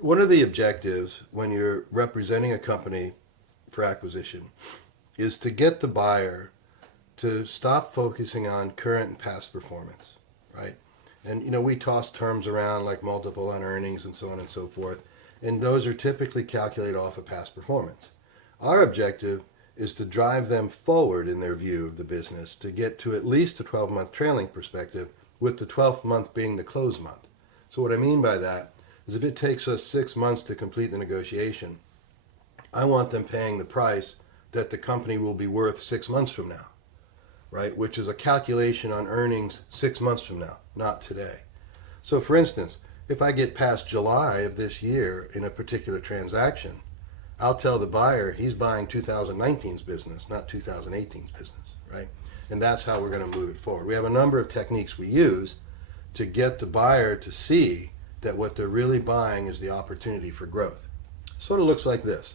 one of the objectives when you're representing a company for acquisition is to get the buyer to stop focusing on current and past performance, right? And we toss terms around like multiple on earnings and so on and so forth, and those are typically calculated off of past performance. Our objective is to drive them forward in their view of the business to get to at least a 12-month trailing perspective, with the 12th month being the close month. So what I mean by that is if it takes us 6 months to complete the negotiation, I want them paying the price that the company will be worth 6 months from now, right? Which is a calculation on earnings 6 months from now, not today. So for instance, if I get past July of this year in a particular transaction, I'll tell the buyer he's buying 2019's business, not 2018's business, right? And that's how we're going to move it forward. We have a number of techniques we use to get the buyer to see that what they're really buying is the opportunity for growth. Sort of looks like this.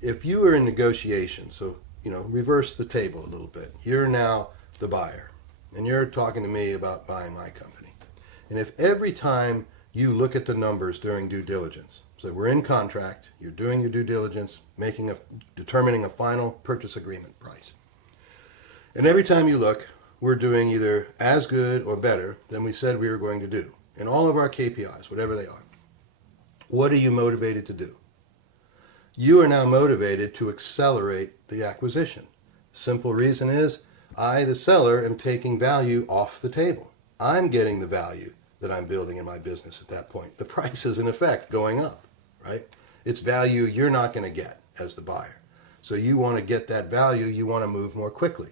If you are in negotiation, so reverse the table a little bit. You're now the buyer, and you're talking to me about buying my company. And if every time you look at the numbers during due diligence, so we're in contract, you're doing your due diligence, determining a final purchase agreement price. And every time you look, we're doing either as good or better than we said we were going to do in all of our KPIs, whatever they are. What are you motivated to do? You are now motivated to accelerate the acquisition. Simple reason is I, the seller, am taking value off the table. I'm getting the value that I'm building in my business at that point. The price is in effect going up, right? It's value you're not going to get as the buyer. So you want to get that value, you want to move more quickly.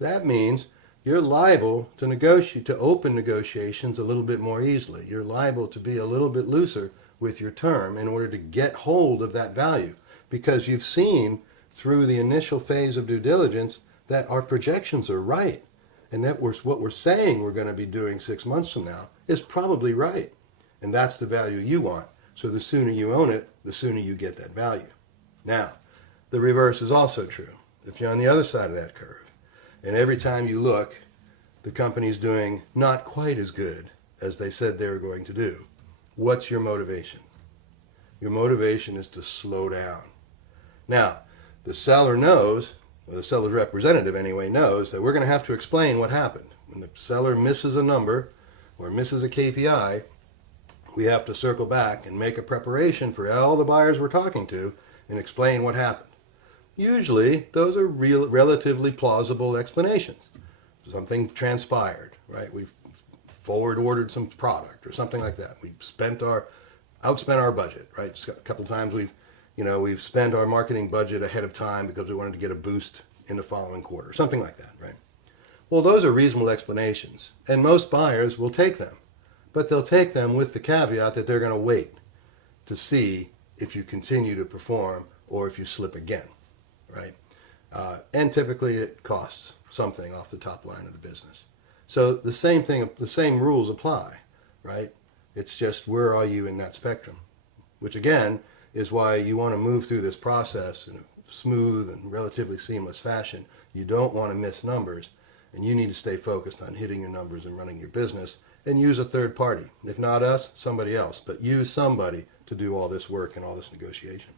That means you're liable to negotiate, to open negotiations a little bit more easily. You're liable to be a little bit looser with your term in order to get hold of that value, because you've seen through the initial phase of due diligence that our projections are right, and that what we're saying we're going to be doing 6 months from now is probably right. And that's the value you want. So the sooner you own it, the sooner you get that value. Now, the reverse is also true. If you're on the other side of that curve, and every time you look, the company's doing not quite as good as they said they were going to do, what's your motivation? Your motivation is to slow down. Now, the seller knows, or the seller's representative anyway, knows that we're going to have to explain what happened. When the seller misses a number or misses a KPI, we have to circle back and make a preparation for all the buyers we're talking to and explain what happened. Usually, those are relatively plausible explanations. Something transpired, right? We've forward ordered some product or something like that. We've outspent our budget, right? Just a couple of times we've spent our marketing budget ahead of time because we wanted to get a boost in the following quarter, something like that, right? Well, those are reasonable explanations, and most buyers will take them, but they'll take them with the caveat that they're going to wait to see if you continue to perform or if you slip again, right? And typically it costs something off the top line of the business. So the same rules apply, right? It's just where are you in that spectrum, which again is why you want to move through this process in a smooth and relatively seamless fashion. You don't want to miss numbers, and you need to stay focused on hitting your numbers and running your business, and use a third party. If not us, somebody else, but use somebody to do all this work and all this negotiation.